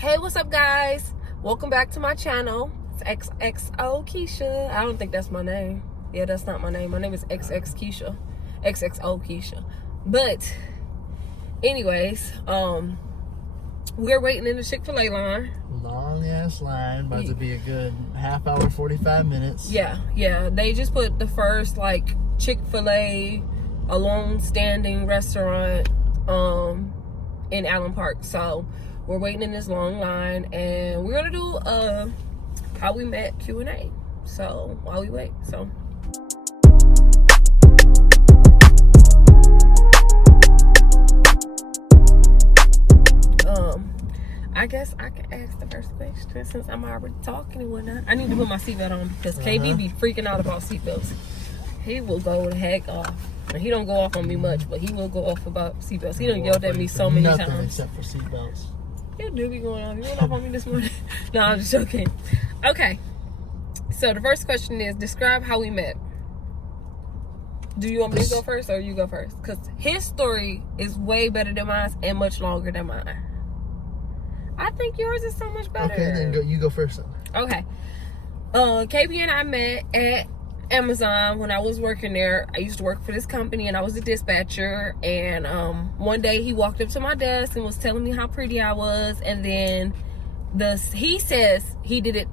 Hey, what's up, guys? Welcome back to my channel. It's Xxokeisha. I don't think that's my name. Yeah, that's not my name. My name is Xxokeisha. Xxokeisha. But anyways, we're waiting in the Chick-fil-A line. Long ass line, about to be a good half hour, 45 minutes. Yeah. They just put the first like Chick-fil-A, a long-standing restaurant, in Allen Park. So we're waiting in this long line, and we're gonna do how we met Q&A. So while we wait, I guess I can ask the first question since I'm already talking and whatnot. I need to put my seatbelt on because KB be freaking out about seatbelts. He will go the heck off. And he don't go off on me much, but he will go off about seatbelts. He done yelled at me so many times. Nothing except for seatbelts. You do be going off. You went off on me this morning. No, I'm just joking. Okay. So the first question is, describe how we met. Do you want me to go first or you go first? Because his story is way better than mine and much longer than mine. I think yours is so much better. Okay, then you go first. Okay. KB and I met at Amazon when I was working there. I used to work for this company and I was a dispatcher, and one day he walked up to my desk and was telling me how pretty I was, and then he says he did it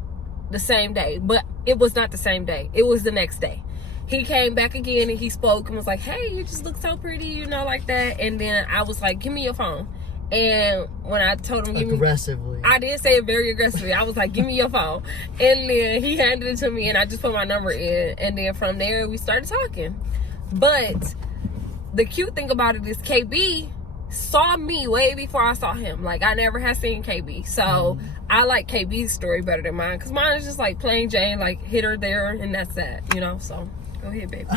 the same day, but it was not the same day. It was the next day. He came back again and he spoke and was like, hey, you just look so pretty, like that. And then I was like, give me your phone. And when I told him, aggressively, I did say it very aggressively. I was like, give me your phone. And then he handed it to me and I just put my number in. And then from there, we started talking. But the cute thing about it is KB saw me way before I saw him. Like, I never had seen KB. So I like KB's story better than mine. Because mine is just like plain Jane, like hit her there and that's that, So go ahead, baby.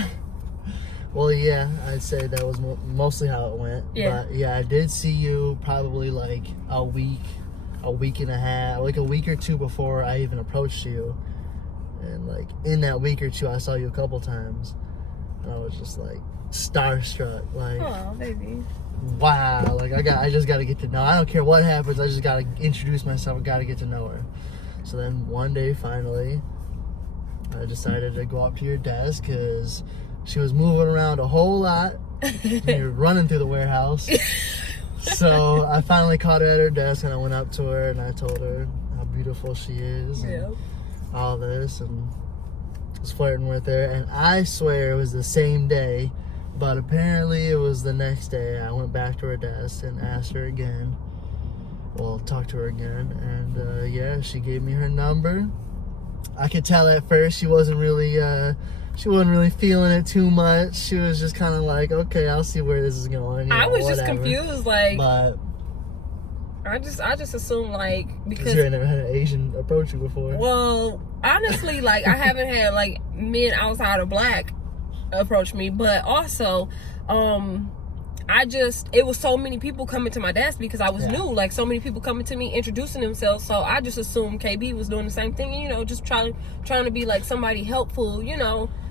Well, yeah, I'd say that was mostly how it went. Yeah. But yeah, I did see you probably like a week and a half, like a week or two before I even approached you. And like in that week or two, I saw you a couple times. And I was just like starstruck. Like, oh, baby. Wow. Like I just got to get to know. I don't care what happens. I just got to introduce myself. I got to get to know her. So then one day, finally, I decided to go up to your desk because she was moving around a whole lot. You were running through the warehouse. So I finally caught her at her desk and I went up to her and I told her how beautiful she is and all this, and was flirting with her. And I swear it was the same day, but apparently it was the next day. I went back to her desk and asked her again. Well, talked to her again, and yeah, she gave me her number. I could tell at first she wasn't really feeling it too much. She was just kind of like, okay, I'll see where this is going. I was just confused, like, but I just assumed, like, because you never had an Asian approach you before. Well, honestly, like, I haven't had like men outside of black approach me, but also, it was so many people coming to my desk because I was new. Like, so many people coming to me, introducing themselves. So I just assumed KB was doing the same thing, just trying to be like somebody helpful,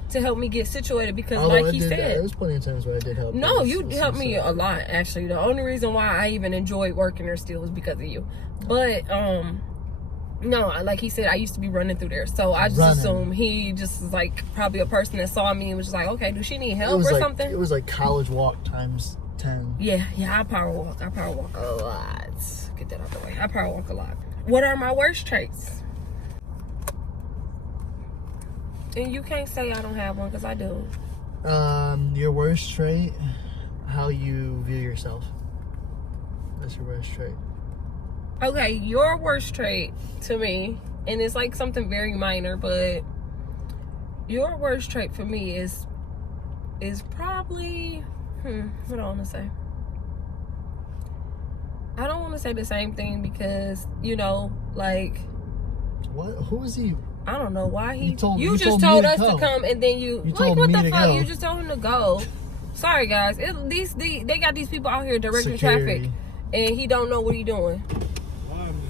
to help me get situated. Because like he said, there was plenty of times where I did help. No, you helped me a lot, actually. The only reason why I even enjoyed working there still was because of you. But no, like he said, I used to be running through there, so I just assumed he just was like probably a person that saw me and was just like, okay, does she need help or something? It was like college walk times 10. Yeah, I power walk a lot. Get that out the way. I power walk a lot. What are my worst traits? And you can't say I don't have one, because I do. Your worst trait, how you view yourself. That's your worst trait. Okay, your worst trait to me, and it's like something very minor, but your worst trait for me is probably, what do I want to say? I don't want to say the same thing because, like... What? Who is he? I don't know why he... You just told us to come and then you like, what the fuck? Go. You just told him to go. Sorry, guys. They got these people out here directing traffic, and he don't know what he doing.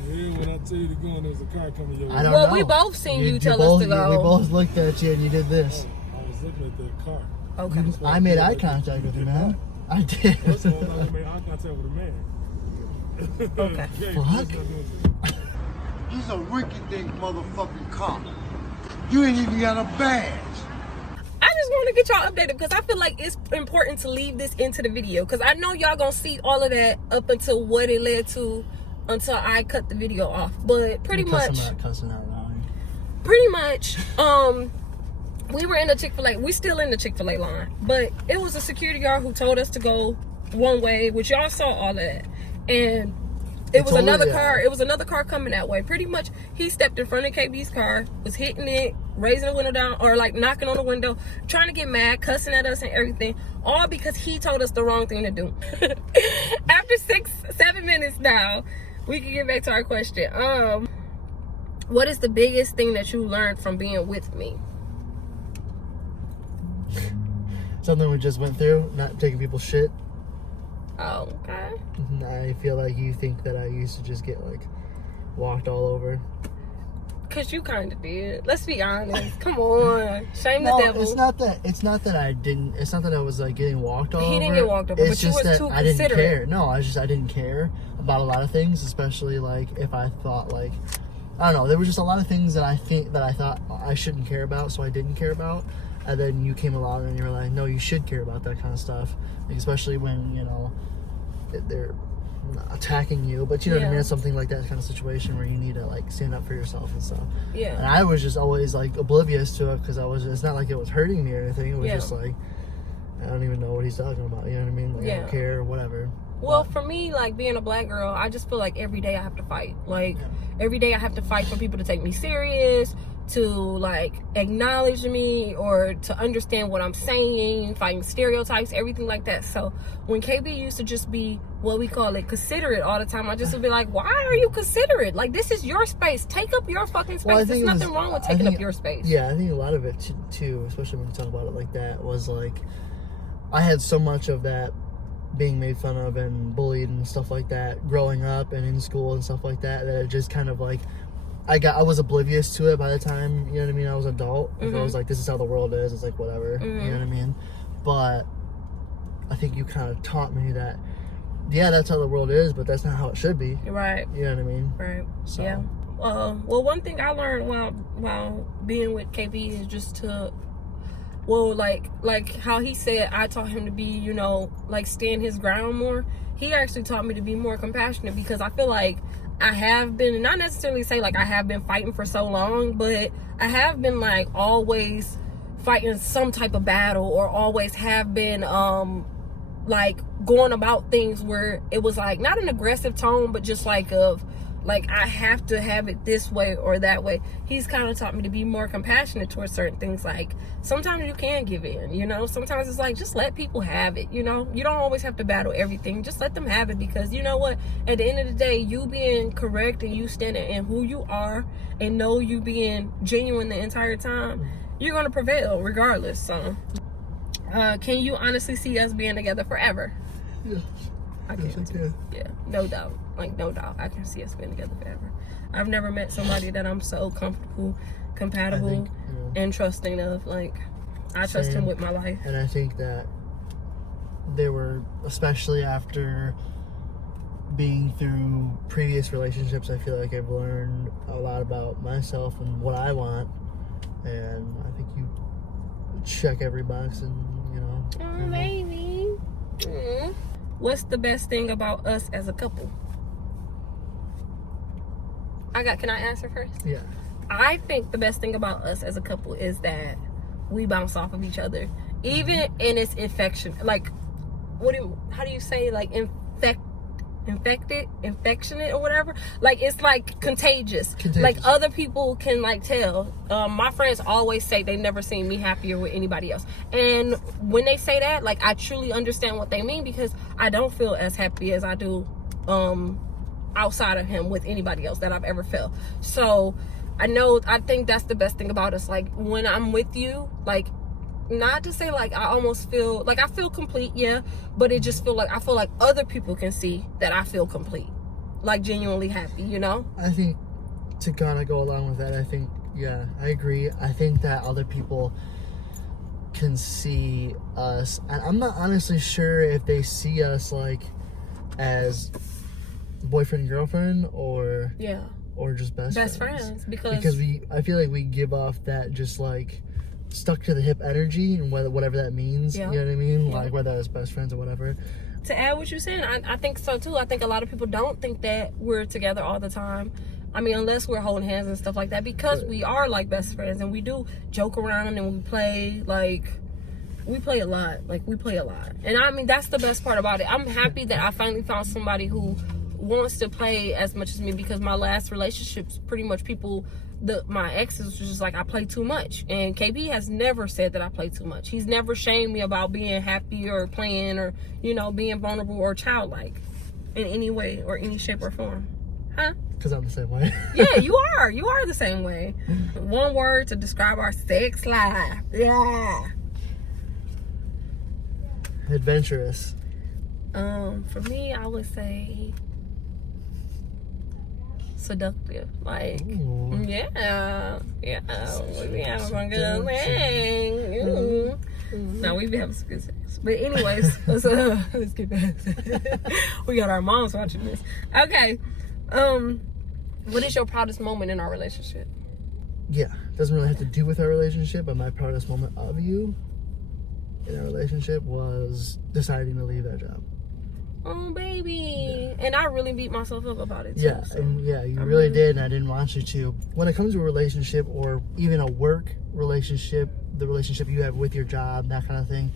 When I tell you to go and there's a car coming your way. I don't know. We both seen you tell us to go. We both looked at you and you did this. I was looking at that car. Okay. I made eye contact with you, man. I did. First of all, I made eye contact with a man. Okay. Fuck. He's a rinky-dink motherfucking cop. You ain't even got a badge. I just want to get y'all updated because I feel like it's important to leave this into the video because I know y'all gonna see all of that up until what it led to until I cut the video off. But pretty much, we were in the Chick-fil-A. We still in the Chick-fil-A line, but it was a security guard who told us to go one way, which y'all saw all of that, and it was another car. It was another car coming that way. Pretty much, he stepped in front of KB's car, was hitting it, raising the window down, or like knocking on the window, trying to get mad, cussing at us and everything, all because he told us the wrong thing to do. After 6-7 minutes now, we can get back to our question. What is the biggest thing that you learned from being with me? Something we just went through, not taking people's shit. Oh, okay. I feel like you think that I used to just get like walked all over. Cause you kind of did. Let's be honest. Come on, shame the devil. It's not that I didn't. It's not that I was like getting walked all over. He didn't get walked over. It's but just you was that too I didn't considerate. care. No, I didn't care about a lot of things, especially like if I thought like I don't know. There were just a lot of things that I thought I shouldn't care about, so I didn't care about. And then you came along and you were like, no, you should care about that kind of stuff, like, especially when they're attacking you, but you know what I mean, it's something like that kind of situation where you need to like stand up for yourself and stuff. Yeah. And I was just always like oblivious to it because it's not like it was hurting me or anything. It was just like I don't even know what he's talking about. You know what I mean? Like I don't care or whatever. Well, for me, like being a black girl, I just feel like every day I have to fight. Like every day I have to fight for people to take me serious, to like acknowledge me, or to understand what I'm saying, fighting stereotypes, everything like that. So when KB used to just be what we call it considerate all the time, I just would be like, why are you considerate? Like, this is your space. Take up your fucking space. There's nothing wrong with taking up your space. Yeah, I think a lot of it too, especially when you talk about it like that, was like I had so much of that being made fun of and bullied and stuff like that growing up and in school and stuff like that, that it just kind of like I was oblivious to it by the time, you know what I mean, I was an adult. I was like, this is how the world is. It's like, whatever, you know what I mean? But I think you kind of taught me that, yeah, that's how the world is, but that's not how it should be. Right. You know what I mean? Right. So. Yeah. Well, one thing I learned while being with KB is just to, well, like how he said I taught him to be, like stand his ground more. He actually taught me to be more compassionate, because I feel like I have been, and not necessarily say like I have been fighting for so long, but I have been like always fighting some type of battle, or always have been like going about things where it was like not an aggressive tone, but just like I have to have it this way or that way. He's kind of taught me to be more compassionate towards certain things. Like sometimes you can give in, sometimes it's like just let people have it. You don't always have to battle everything. Just let them have it, because you know what, at the end of the day, you being correct and you standing in who you are and know you being genuine the entire time, you're gonna prevail regardless. So can you honestly see us being together forever? Yeah. I can. Yeah, no doubt. Like, no doubt. I can see us being together forever. I've never met somebody that I'm so comfortable, compatible, and trusting of. Like, I trust him with my life. And I think that they were, especially after being through previous relationships, I feel like I've learned a lot about myself and what I want. And I think you check every box and, Oh, baby. What's the best thing about us as a couple? Can I answer first? Yeah. I think the best thing about us as a couple is that we bounce off of each other, even in its infection. Like, how do you say, like, infectionate or whatever? Like, it's like contagious. Like, other people can like tell. My friends always say they never seen me happier with anybody else, and when they say that, like, I truly understand what they mean, because I don't feel as happy as I do outside of him with anybody else that I've ever felt. So I think that's the best thing about us. Like, when I'm with you, like, not to say like I almost feel like I feel complete, yeah, but it just I feel like other people can see that I feel complete, like genuinely happy, I think to kind of go along with that, I think, yeah, I agree. I think that other people can see us, and I'm not honestly sure if they see us like as boyfriend and girlfriend, or Yeah. or just best friends because I feel like we give off that just like stuck to the hip energy, and whatever that means. Yeah. You know what I mean? Yeah. Like whether it's best friends or whatever. to add what you're saying, I think so too. I think a lot of people don't think that we're together all the time. I mean, unless we're holding hands and stuff like that, because we are like best friends and we do joke around and we play a lot. Like, we play a lot. And I mean, that's the best part about it. I'm happy that I finally found somebody who wants to play as much as me, because my last relationships, pretty much my exes was just like, I play too much. And KB has never said that I play too much. He's never shamed me about being happy or playing or, being vulnerable or childlike in any way or any shape or form. Huh? Because I'm the same way. Yeah, you are. You are the same way. One word to describe our sex life. Yeah. Adventurous. For me, I would say seductive. Like, Ooh. yeah. We be having some good thing. No, we be having some good sex. But anyways, let's get back. We got our moms watching this. Okay. What is your proudest moment in our relationship? Yeah, doesn't really have to do with our relationship, but my proudest moment of you in our relationship was deciding to leave that job. Oh, baby. Yeah. And I really beat myself up about it too. Yeah, so. and you really did, and I didn't want you to. When it comes to a relationship or even a work relationship, the relationship you have with your job, that kind of thing,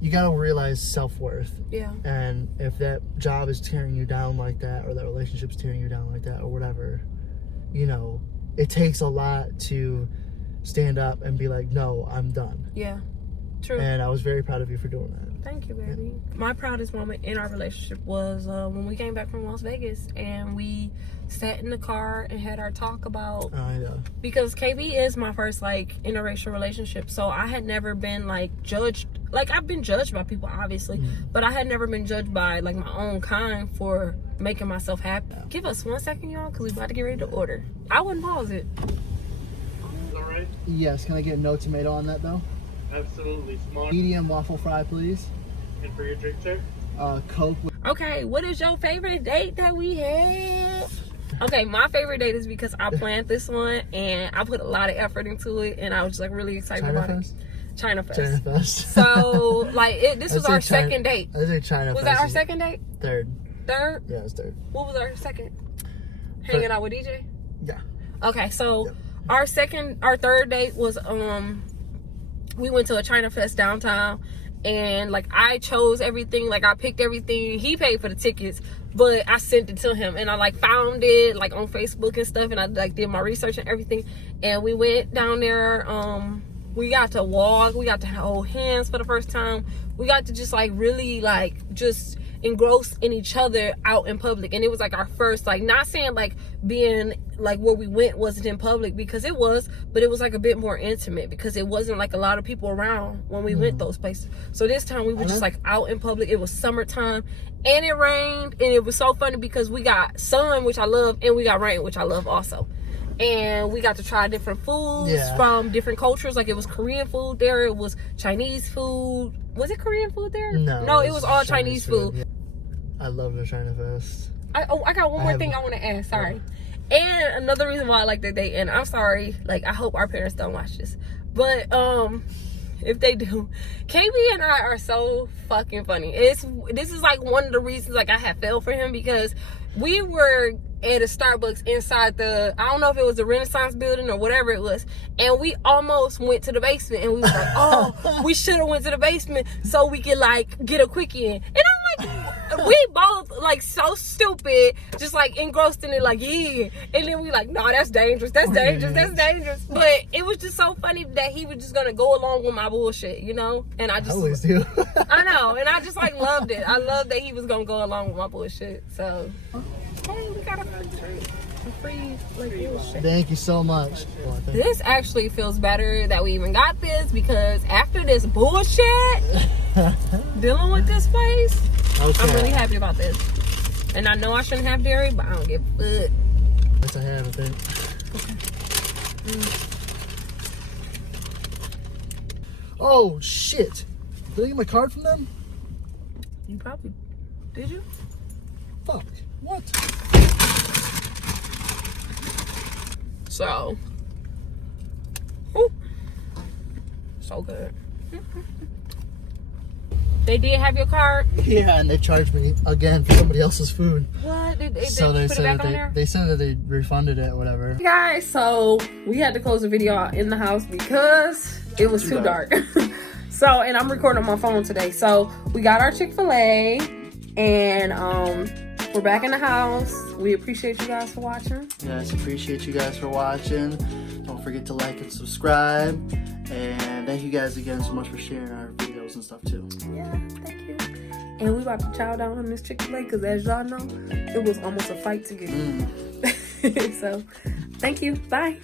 you got to realize self-worth. Yeah. And if that job is tearing you down like that, or that relationship's tearing you down like that, or whatever, it takes a lot to stand up and be like, no, I'm done. Yeah. True. And I was very proud of you for doing that. Thank you, baby. Yeah. My proudest moment in our relationship was when we came back from Las Vegas and we sat in the car and had our talk about... I know. Because KB is my first, interracial relationship. So I had never been, judged. I've been judged by people, obviously. But I had never been judged by, my own kind for making myself happy. Yeah. Give us 1 second, y'all, because we're about to get ready to order. I wouldn't pause it. All right. Yes, can I get no tomato on that, though? Absolutely. Small. Medium waffle fry, please. And for your drink check? Coke. Okay, what is your favorite date that we had? Okay, my favorite date is because I planned this one and I put a lot of effort into it, and I was just really excited about it. China Fest. So this was our second date. I think China was Fest. Was that our second date? Third. Third? Yeah, it was third. What was our second? Hanging out with DJ? Yeah. Okay, so our third date was we went to a China Fest downtown, and I chose everything. I picked everything. He paid for the tickets, but I sent it to him, and I found it on Facebook and stuff, and I did my research and everything, and we went down there. We got to walk, we got to hold hands for the first time, we got to just really just engross in each other out in public. And it was our first, not saying being where we went wasn't in public, because it was, but it was a bit more intimate, because it wasn't a lot of people around when we went those places. So this time we were just out in public. It was summertime and it rained, and it was so funny because we got sun, which I love, and we got rain, which I love also. And we got to try different foods from different cultures. It was Korean food there, it was Chinese food. Was it Korean food there? No, it was all Chinese food. Yeah. I love the China Fest. I got one more thing I want to add. Sorry. And another reason why I like that date, and I'm sorry, I hope our parents don't watch this, but if they do, KB and I are so fucking funny. This is one of the reasons I had fell for him, because we were at a Starbucks inside I don't know if it was the Renaissance building or whatever it was, and we almost went to the basement, and we was oh, we should have went to the basement so we could get a quickie in. And I'm we both so stupid, just engrossed in it, yeah. And then we no, that's dangerous, that's dangerous. But it was just so funny that he was just gonna go along with my bullshit, and I just always do. I know, and I just loved it. I loved that he was gonna go along with my bullshit. So hey, we got a free bullshit. Thank you so much. This actually feels better that we even got this, because after this bullshit dealing with this place, I'm really happy about this. And I know I shouldn't have dairy, but I don't give a fuck. Yes, I have, I think. Oh shit! Did I get my card from them? You probably did. You? Fuck. What? So, whew, so good. They did have your card? Yeah, and they charged me again for somebody else's food. What? They So they put it said back that on there? they said that they refunded it or whatever. Hey guys, so we had to close the video out in the house because it was too dark. So, and I'm recording on my phone today. So we got our Chick-fil-A and we're back in the house. We appreciate you guys for watching. Yes, appreciate you guys for watching. Don't forget to like and subscribe. And thank you guys again so much for sharing our videos and stuff too. Yeah, thank you. And we about to chow down on this Chick-fil-A because as y'all know, it was almost a fight to get in. So, thank you. Bye.